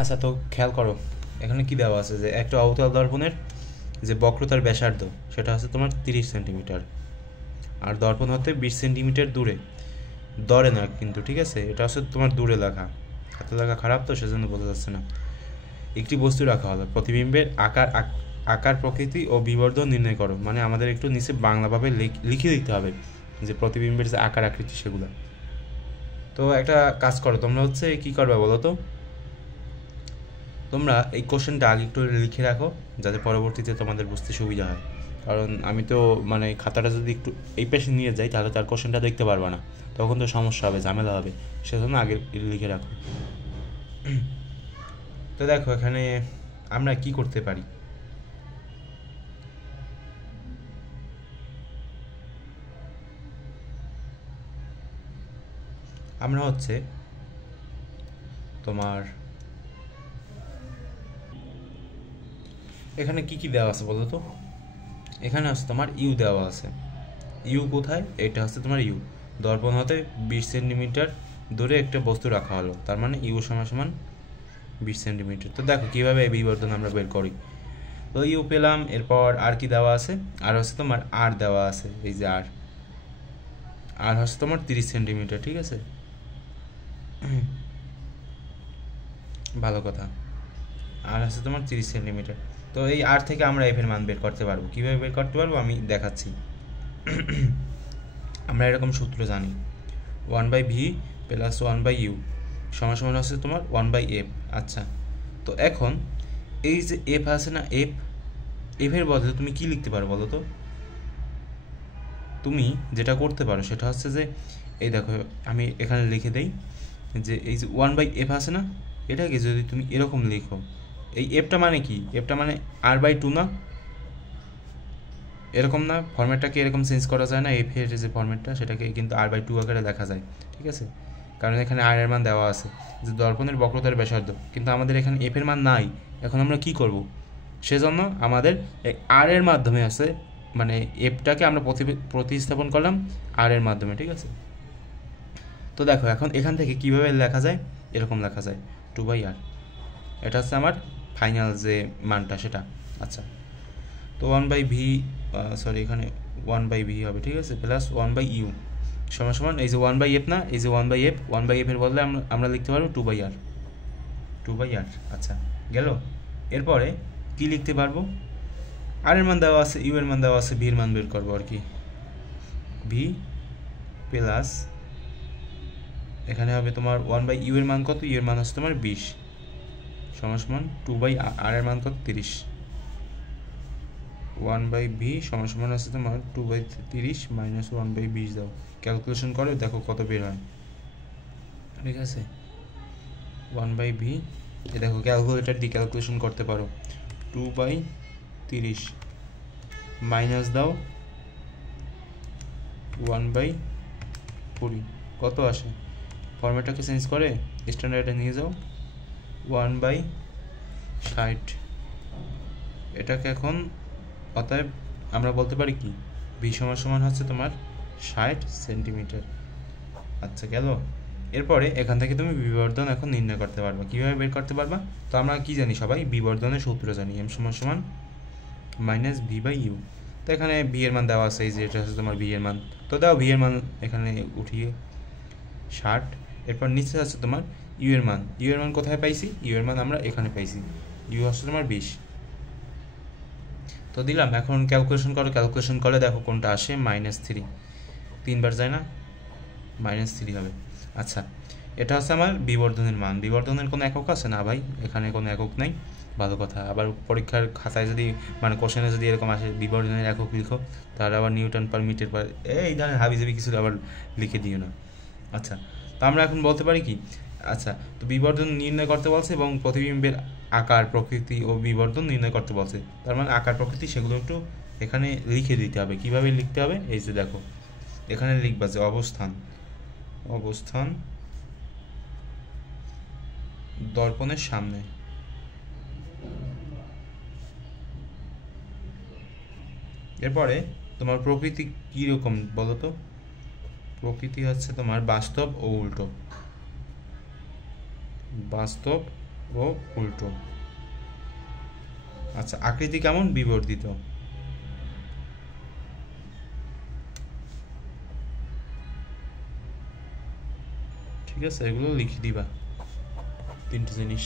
আচ্ছা, তো খেয়াল করো এখানে কি দেওয়া আছে যে একটা অবতল দর্পণের যে বক্রতার ব্যাসার্ধ সেটা হচ্ছে তোমার 30 সেন্টিমিটার, আর দর্পণ হতে 20 সেন্টিমিটার দূরে, দরে না কিন্তু, ঠিক আছে, এটা হচ্ছে তোমার দূরে লেখা, হাতে লেখা খারাপ তো সেজন্য বোঝা যাচ্ছে না। একটি বস্তু রাখা হলো, প্রতিবিম্বের আকার প্রকৃতি ও বিবর্ধন নির্ণয় করো, মানে আমাদের একটু নিচে বাংলাভাবে লিখে দিতে হবে যে প্রতিবিম্বের যে আকার আকৃতি সেগুলো। তো একটা কাজ করো, তোমরা হচ্ছে কি করবে বলো তো, তোমরা এই কোশ্চেনটা আগে একটু লিখে রাখো যাতে পরবর্তীতে তোমাদের বুঝতে সুবিধা হয়। কারণ আমি তো মানে খাতাটা যদি একটু এই পাশে নিয়ে যাই তাহলে তার কোশ্চেনটা দেখতে পারবো না, তখন তো সমস্যা হবে, ঝামেলা হবে, সেজন্য আগে লিখে রাখো। তো দেখো এখানে আমরা কি করতে পারি। আমরা হচ্ছে তোমার এখানে কি কি দেওয়া আছে বলো তো, এখানে হচ্ছে তোমার ইউ দেওয়া আছে। ইউ কোথায়? এটা হচ্ছে তোমার ইউ, দর্পণ হতে 20 সেন্টিমিটার দূরে একটা বস্তু রাখা হলো, তার মানে ইউ সমান সমান 20 সেন্টিমিটার। তো দেখো কীভাবে এই বিবর্ধন আমরা বের করি। তো ইউ পেলাম, এরপর আর কি দেওয়া আছে, আর হচ্ছে তোমার আর দেওয়া আছে, এই যে আর, আর হচ্ছে তোমার 30 সেন্টিমিটার, ঠিক আছে, ভালো কথা, আর হচ্ছে তোমার 30 সেন্টিমিটার। তো এই আর থেকে আমরা এফের মান বের করতে পারবো, কীভাবে বের করতে পারবো আমি দেখাচ্ছি। আমরা এরকম সূত্র জানি, 1/v প্লাস 1/u সমান সমান হচ্ছে তোমার 1/f। আচ্ছা, তো এখন এই যে এফ আছে না, এফের বদলে তুমি কি লিখতে পারো বলো তো। তুমি যেটা করতে পারো সেটা হচ্ছে যে এই দেখো আমি এখানে লিখে দেই যে এই যে 1/f আছে না, এটাকে যদি তুমি এরকম লিখো, এই এফটা মানে কি, এফটা মানে r/2 না, এরকম না, ফরম্যাটটাকে এরকম চেঞ্জ করা যায় না, এফ এর যে ফরম্যাটটা সেটাকে কিন্তু r/2 আকারে লেখা যায়, ঠিক আছে, কারণ এখানে আর এর মান দেওয়া আছে যে দর্পণের বক্রতার ব্যাসার্ধ, কিন্তু আমাদের এখানে এফ এর মান নাই। এখন আমরা কি করব, সেজন্য আমাদের এই আর এর মাধ্যমে আছে, মানে এফটাকে আমরা প্রতিস্থাপন করলাম আর এর মাধ্যমে, ঠিক আছে। তো দেখো এখন এখান থেকে কিভাবে লেখা যায়, এরকম লেখা যায় 2/r, এটা হচ্ছে আমার ফাইনাল যে মানটা সেটা। আচ্ছা, তো 1/v, সরি এখানে 1/v হবে, ঠিক আছে, প্লাস 1/u সমান সমান এই যে 1/f না, এই যে 1/f, 1/f এর বদলে আমরা লিখতে পারবো 2/r, 2/r। আচ্ছা, গেল। এরপরে কি লিখতে পারবো, আর এর মান দেওয়া আছে, ইউ এর মান দেওয়া আছে, ভি এর মান বের করবো আর কি, ভি প্লাস এখানে হবে তোমার 1/u এর মান কত, ইউ এর মান হচ্ছে তোমার 20 সমান সমান 2/r এর মান কত 30, 1/v সমান সমান আছে তোমার 2/30 মাইনাস 1/20 দাও, ক্যালকুলেশন করো দেখো কত বের হয়, ঠিক আছে। 1/v, এ দেখো ক্যালকুলেটার দিয়ে ক্যালকুলেশন করতে পারো, 2/30 মাইনাস দাও 1/20 কত আসে, ফরম্যাটটাকে চেঞ্জ করে স্ট্যান্ডার্ডে নিয়ে যাও, 1/60, এটাকে এখন অতএব আমরা বলতে পারি কি, ভি সমান সমান হচ্ছে তোমার 60 সেন্টিমিটার। আচ্ছা, গেল। এরপরে এখান থেকে তুমি বিবর্ধন এখন নির্ণয় করতে পারবা, কীভাবে বের করতে পারবা, তো আমরা কি জানি সবাই, বিবর্ধনের সূত্র জানি, এম সমান সমান মাইনাস v/u। তো এখানে ভি এর মান দেওয়া আছে, এই যে এটা হচ্ছে তোমার ভি এর মান, তো দাও ভি এর মান এখানে উঠিয়ে 60, এরপর নিচে আছে তোমার ইউ এর মান, ইউ এর মান কোথায় পাইছি, ইউ এর মান আমরা এখানে পাইছি, ইউ হচ্ছে তোমার 20, তো দিলাম। এখন ক্যালকুলেশন করো, ক্যালকুলেশন করলে দেখো কোনটা আসে, -3, 3বার যায় না, -3 হবে। আচ্ছা, এটা হচ্ছে আমার বিবর্ধনের মান, বিবর্ধনের কোনো একক আছে না ভাই, এখানে কোনো একক নেই, ভালো কথা। আবার পরীক্ষার খাতায় যদি মানে কোশ্চেনে যদি এরকম আসে বিবর্ধনের একক লিখো, তাহলে আবার নিউটন পার মিটার পার এই ধরনের হাবিজাবি কিছু আবার লিখে দিও না। আচ্ছা, তো আমরা এখন বলতে পারি কি, আচ্ছা, তো বিবর্ধন নির্ণয় করতে বলছে এবং প্রতিবিম্বের আকার প্রকৃতি ও বিবর্ধন নির্ণয় করতে বলছে, তার মানে আকার প্রকৃতি সেগুলো একটু এখানে লিখে দিতে হবে। কিভাবে লিখতে হবে, এই যে দেখো এখানে লিখবা যে অবস্থান, অবস্থান দর্পণের সামনে, এরপরে তোমার প্রকৃতি কীরকম বলো তো, প্রকৃতি হচ্ছে তোমার বাস্তব ও উল্টো, বাস্তব ও উল্টো। আচ্ছা, আকৃতি কেমন? বিবর্ধিত। ঠিক আছে, এগুলো লিখে দিবা 3টে জিনিস।